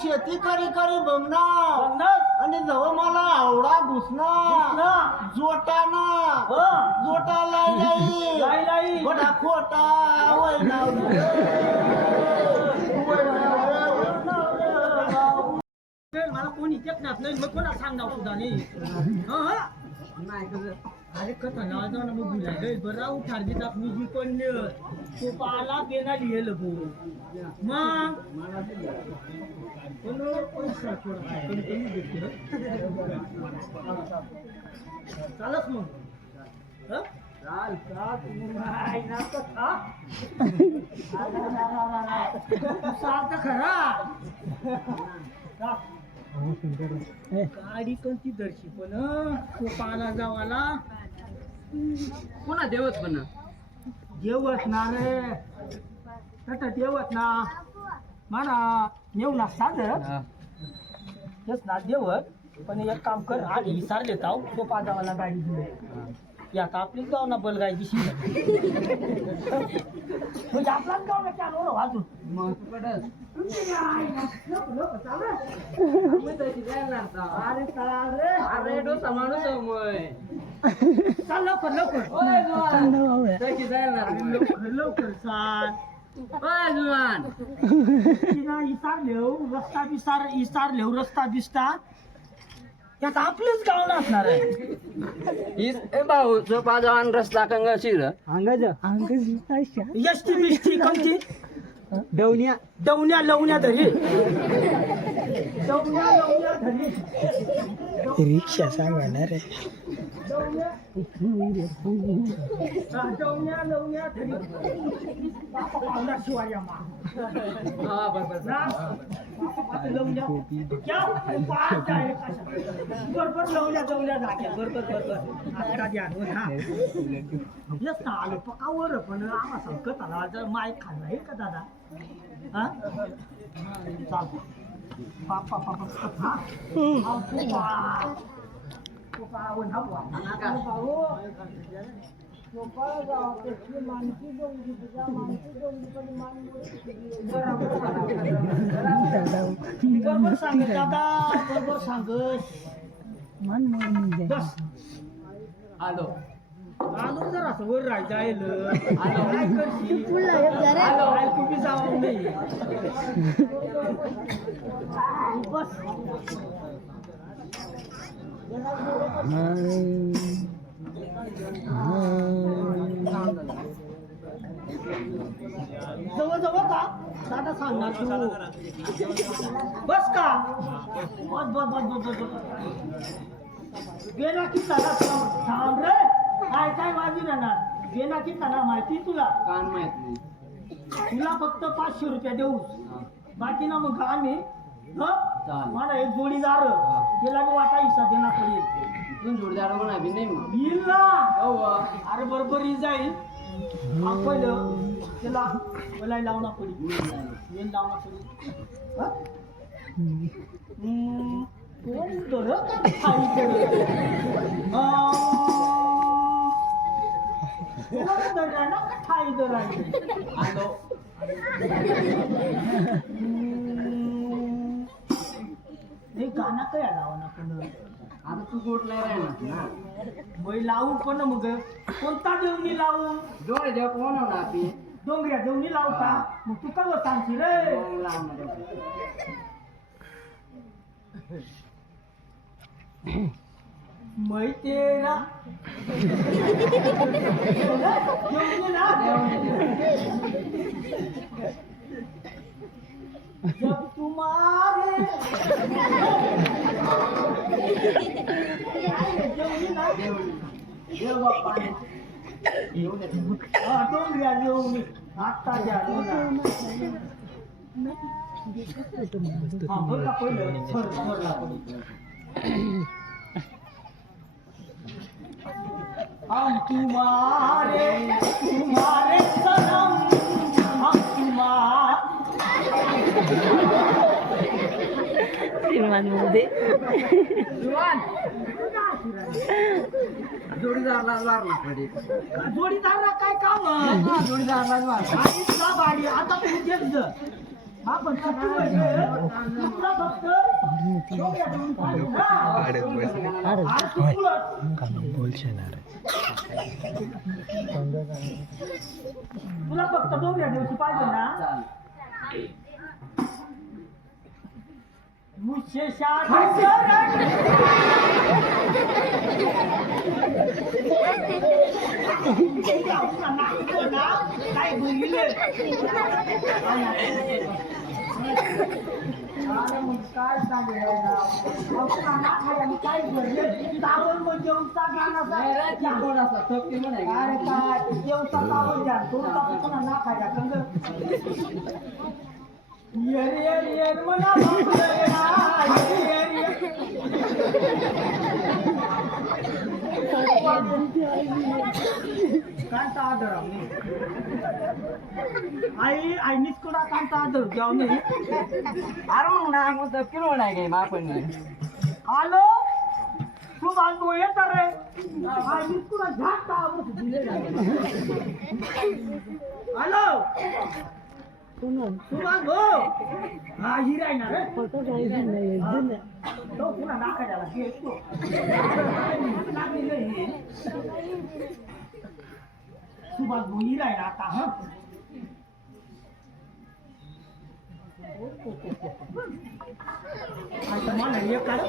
शेती करी करी बघणार आणि जवळ मला आवडा घुसणार जोटाना जोटाला लाई बडा खोटा मला कोणी टेकणार नाही मग कोणा सांगणार सुद्धा नाही अरे कथा ना मग बुलाय बरा उठार देतात मी जी पण तो पाला गेला लिहिल गो मग पैसा चालच मग चाल चाल खरा गाडी कोणती दर्शी पण तो पाला जावाला पुन्हा देवत पण जेवत ना रे तट जेवत ना मला नेऊ ना साधर तेच ना जेवत पण एक काम कर आधी विचारले ताव तो पाजावाला गाडी दिली यात आपलीच गाव ना बलगाय दिशी म्हणजे आपलाच गाव ना चालू वाजून अरे डोसा माणूस चाल लवकर लवकर चाल रस्ता बिस्ता त्यात आपलेच गाव नसणार आहे भाऊ सोपा जवान रस्ता कंगा शिर एसटी बिस्टी कोणती डवण्या धरी रिक्षा सांगणार रे आलो पकावर पण आम्हा संकट आला जर माय खाल्ला आहे का दादा हा चाल पापा बरोबर सांग दादा बरोबर सांग आलो आलो जर असं वर राहायचं काय करशील ऐकू बी जावं नाही बस जवळ जवळ का दादा सांगणार तू बस का बस गेला की त्याला थांब रे काय वाजी राहणार गेला की त्याला माहिती तुला कान माहित नाही तुला फक्त 500 रुपये देऊ बाकी ना मग आम्ही मला एक जोडीदार त्याला मी वाटा हिस्सा देणार पडेल तू जोडदार म्हणा बी नाही मग येईल ना अरे बरोबर जाईल पहिलं त्याला बोलाय लावणार पडेल येईल लावणार हे गाणं काय लावा ना पण आता तू गोट नाही राहणार ना मग लावू पण मग कोणता देवणी लावू डोळे देव कोण होणार आपली डोंगऱ्या देवणी लावता मग तू का सांगशील रे माहिती ना जब तुम्हारे देव बाप्पा डोंगऱ्या देवणी आता द्या हम तुम्हारे सनम हम मध्ये जोडीदारला मारला पाहिजे जोडीदारला काय काम जोडीदारला मारला आता तू घेत आपण तुला फक्त दोघ्या दिवशी पाहिजे ना मुझसे शादी काय बोलले काय सांगेल काय ताबड मग जेवता अरे काय जेवता ताबड द्या दोन तास पुन्हा ना खायला येर म्हणा कांता आदर आई आईनीच कुठं कांता आदर जाऊ नये अरे मग ना मग तर किलो नाही काय आपण आलो तू बांधू येत रे आईनीच कुठं झाकता दिले आलो तू बांधू हा हिरा आहे ना रे तो पुन्हा नाकायला सुभाष भोई राहिला आता हा मला हे काढ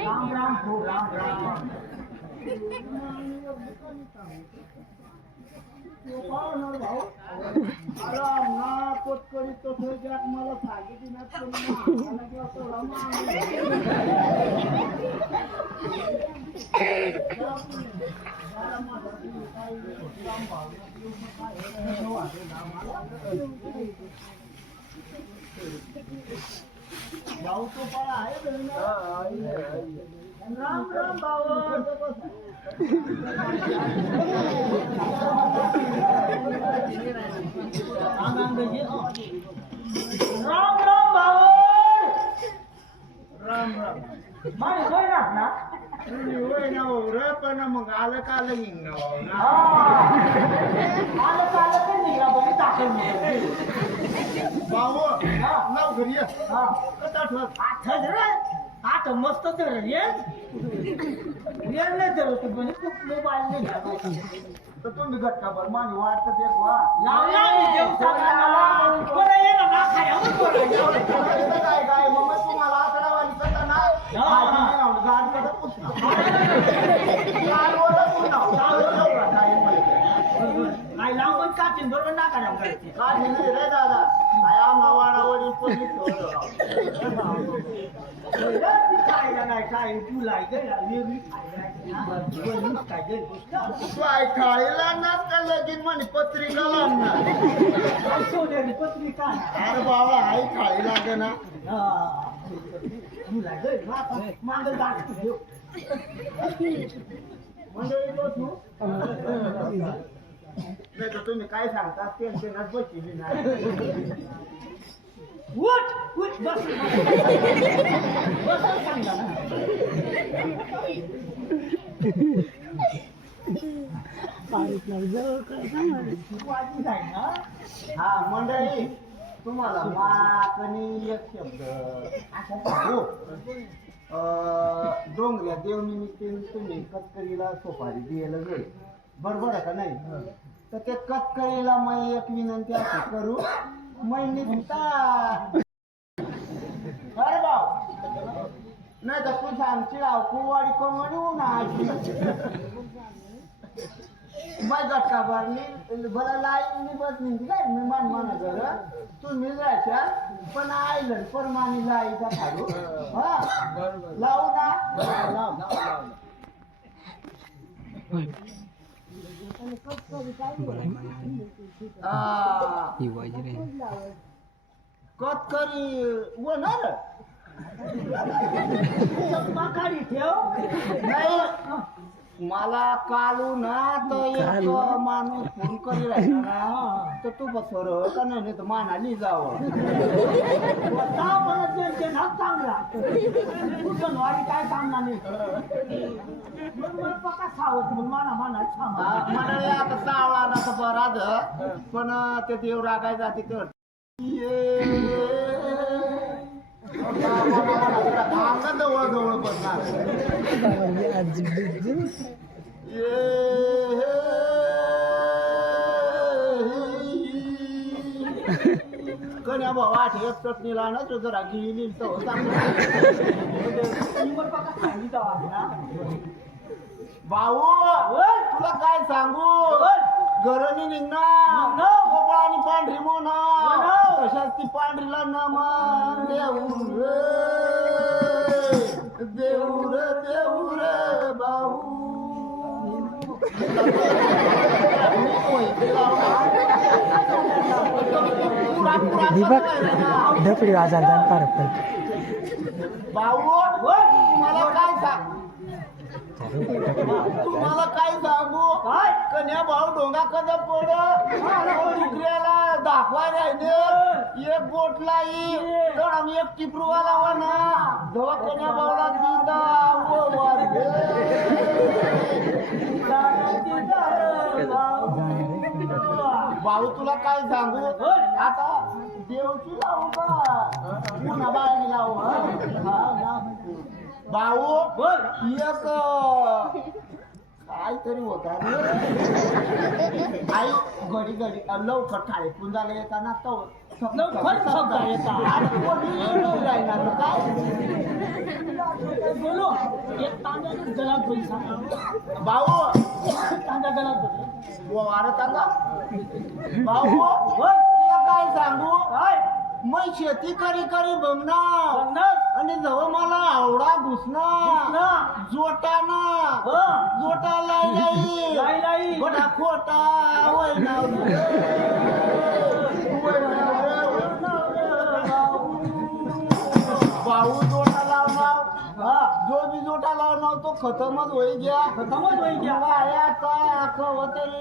राम राम हो राम राम ना पोटकरी तो जॅक मला सांगितली भाऊ तो पळा आहे राम राम भाऊ राम राम भाऊ राम राम माय होय ना होय ना रे पण मग आलं का आलं निघणं आलं का आलं ते निघा बघी टाकून भाऊ नाव घरी ये. कसा ठेवत आठच रे आठ मस्त तर रेल नाही तर तू पण मोबाईल नाही घ्या तर तुम्ही घटकाभर मानी वाटतं ते वा लावला बरं ये ना ना काय काय मग तुम्हाला आकडावाली करता ना गाड कडे पुसणं काय लावून काढतील बरोबर ना काढा काय नाही रे दादा काय आम्हा वाडावडील काय तुला वेगळी काय खायला ना का लगीन म्हणे पत्रिका ना सोनेरी पत्रिका अरे बाबा आई खाई लागे ना मांडल दाखव घेऊ मंडळी बसू नाही तर तुम्ही काय सांगता टेन्शनच बसली नाही उठ उठ बस बस सांगा ना हा मंडळी तुम्हाला माकनी एक शब्द हो डोंगऱ्या देवनिमित्ताने तुम्ही कतकरीला सोपारी द्यायला जाईल बरोबर आहे का नाही तर ते कतकरीला मी एक विनंती अशी करू मै निघता अरे भाऊ नाही तर तू सांगची राव कुवाडी कोंगडी उन्हा बाय गटका भरली बरं लाईन बसली काय मी मान घर तुम्ही जायच्या पण आयलं परमानी लाईचा खालू हा लावू ना लाव कतकरी होणार काढी ठेव नाही मला कालू ना तर एक माणूस फोन करी राहिला ना तर तू बसवर का नाही तर मानाली जावं चांगला कुठं वारी काय काम नाही पका सावत मग माना छान म्हणाले आता सावळा ना तर बरा पण ते देव रागाय जाते तर जवळ जवळ बसणार कन्या भाऊ आठ एक चटणीला ना तो जरा गेली भाऊ तुला काय सांगू घरनी निघणार गोबळा आणि पांढरी मोना तशाच ती पांढरीला न मान देऊ रे भाऊ ढपडी वाजायला पार भाऊ तुम्हाला काय सांग तुम्हाला काय सांगू कन्या भाऊ डोंगा कदा पड दुसऱ्याला दाखवाय राहिले एक बोट लाई तर आम्ही एक टिपरूवाला वना जेव्हा कन्या भाऊला भाऊ तुला काय सांगू आता देवची लावू का पुन्हा बाळाची लावू भाऊ एक काय तरी होता आई घडी घडी लवकर थाळीतून झाले येताना तो भाऊ तांब्या गलात वारं सांगा भाऊ तुला काय सांगू मग शेती करी करी बघणार आणि जवळ मला आवडा घुसणार जोटाना जोटा लाई बडा खोटा भाऊ जोटा लावणार जो बी जोटा लावणार तो खतमच होई गया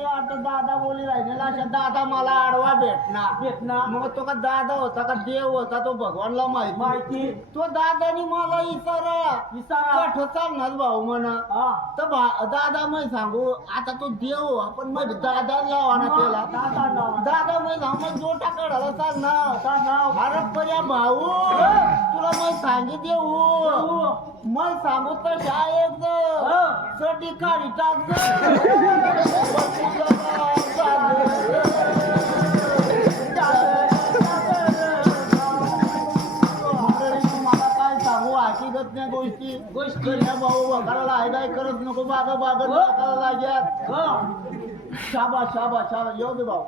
आता दादा बोली राहिलेला अशा दादा मला आडवा भेटणार मग तो का दादा होता का देव होता तो भगवानला माहिती तो दादानी मला इसारा चालणार भाऊ म्हणा तर दादा मै सांगू आता तो देव आपण मग दादा लावा ना त्याला दादा मै सांगू मग जोटा काढायला चालणार अरे पर्या भाऊ तुला मग सांगी देऊ मग सांगू तर शाळेत चटी काढी टाक मला काय सांगू हकीकत नाही गोष्टी भाऊ वगाराला हायदाय करत नको बागत लाग्यात शाबाश येऊ दे भाऊ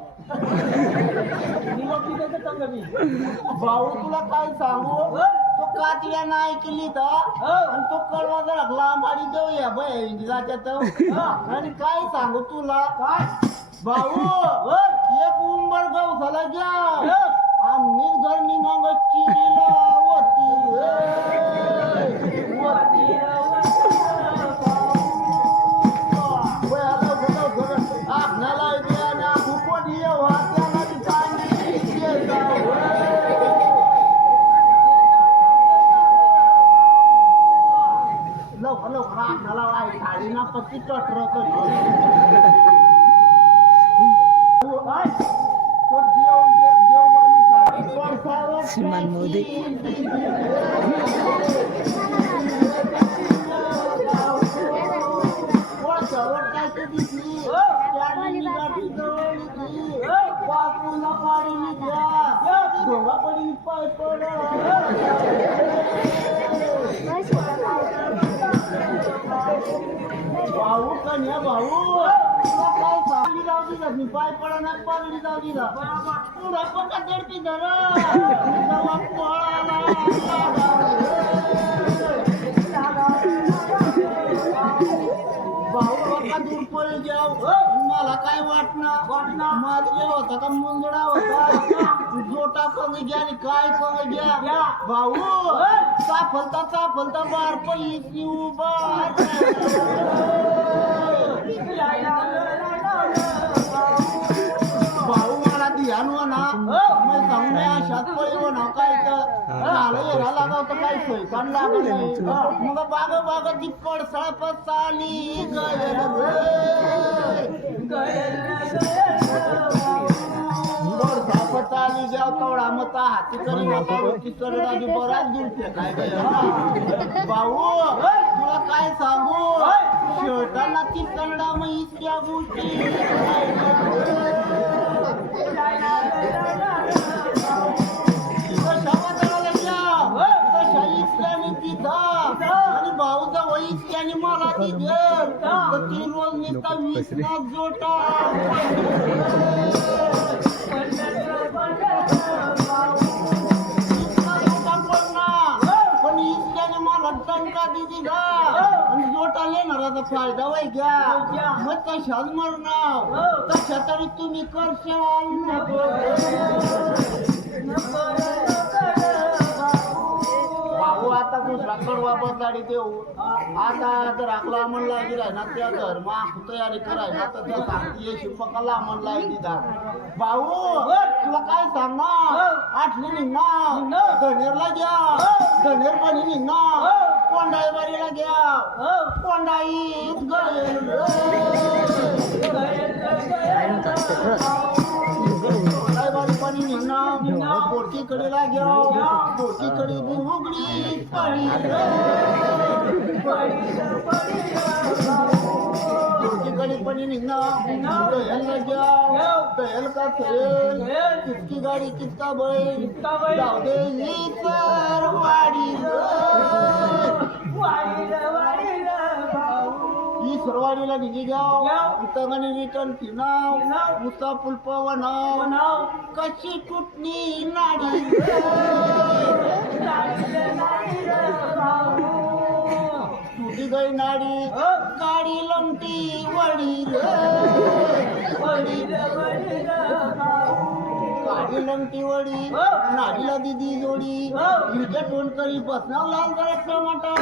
भाऊ तुला काय सांगू तो कातिया नाही केली तर आणि तो कडवा जरा लांब आणि देऊ या बाय जात्यात आणि काय सांगू तुला काय भाऊ एक उंबर गवसाला घ्या आम्ही घरनी मग चिरीला आपल्याला खूपच लवकर आपल्याला साडी ना पत्ती टटर श्रीमान मोदी भाऊ कन्या भाऊ काय पाणी जाऊ दे पाय पडा ना पाणी जाऊ दिला पुढं पण का दडपी भाऊ बाबा दूर पळे जाऊ मला काय वाटणार माझे होता का मुंगडा होता जोटा कमी घ्या आणि काय कमी घ्या भाऊ चाफलता बार पण उभा भाऊ मला ध्यान हो ना मी सांगण्या अशात पळी हो ना काय लागाव तर काही सोय पण लागत नाही मग बाग बाग ती पडसाळ पसाली गयल पडसाळ पसाली जेव तवडा मता हाती करी ती सरडाची बराच दिवशी काय भाऊ तुला काय सांगू शेवटाला ती सरडा मग इतक्या गोष्टी आणि भाऊचा वैस आणि मला ती दे तर ती रोज नुसता 20 लाख जोटा पण इसल्याने मला टंका दिली का आणि जोटा लेणाराचा फायदा वय घ्या मग तशाच मरणार तशा तरी तुम्ही करशाल भाऊ आता दुसरा कडवा बसाडी देऊ आता जर आपला म्हणला गेलाय ना त्या धर्म तयारी करायला तर त्या सांगते शिल्पकला म्हणला दिदा भाऊ तुला काय सांगणार आठली निघणार धनेरला घ्या धनेरपणी निघणार कोंडाईवारीला घ्या कोंडाईच पाणी निघणार पोटकीकडेला घ्या पोटकीकडे उघडी पाणी पोटकीकडे पाणी निघणार दह्याला घ्या दह्याल का थेल कितकी गाडी कितका बैल जाऊ दे ही तर वाडी ही सरवाडीला निघी जाव उतंगणी रिटर्न फिनाव मुसा पुलपवनाव कशी तुटणी नाडी तुझी गई नाडी गाडी लंटी वडी गाडी लंटी वडी नाडीला दिदी जोडी हिच्या टोन करी बसनाव लाल जरा टमाटा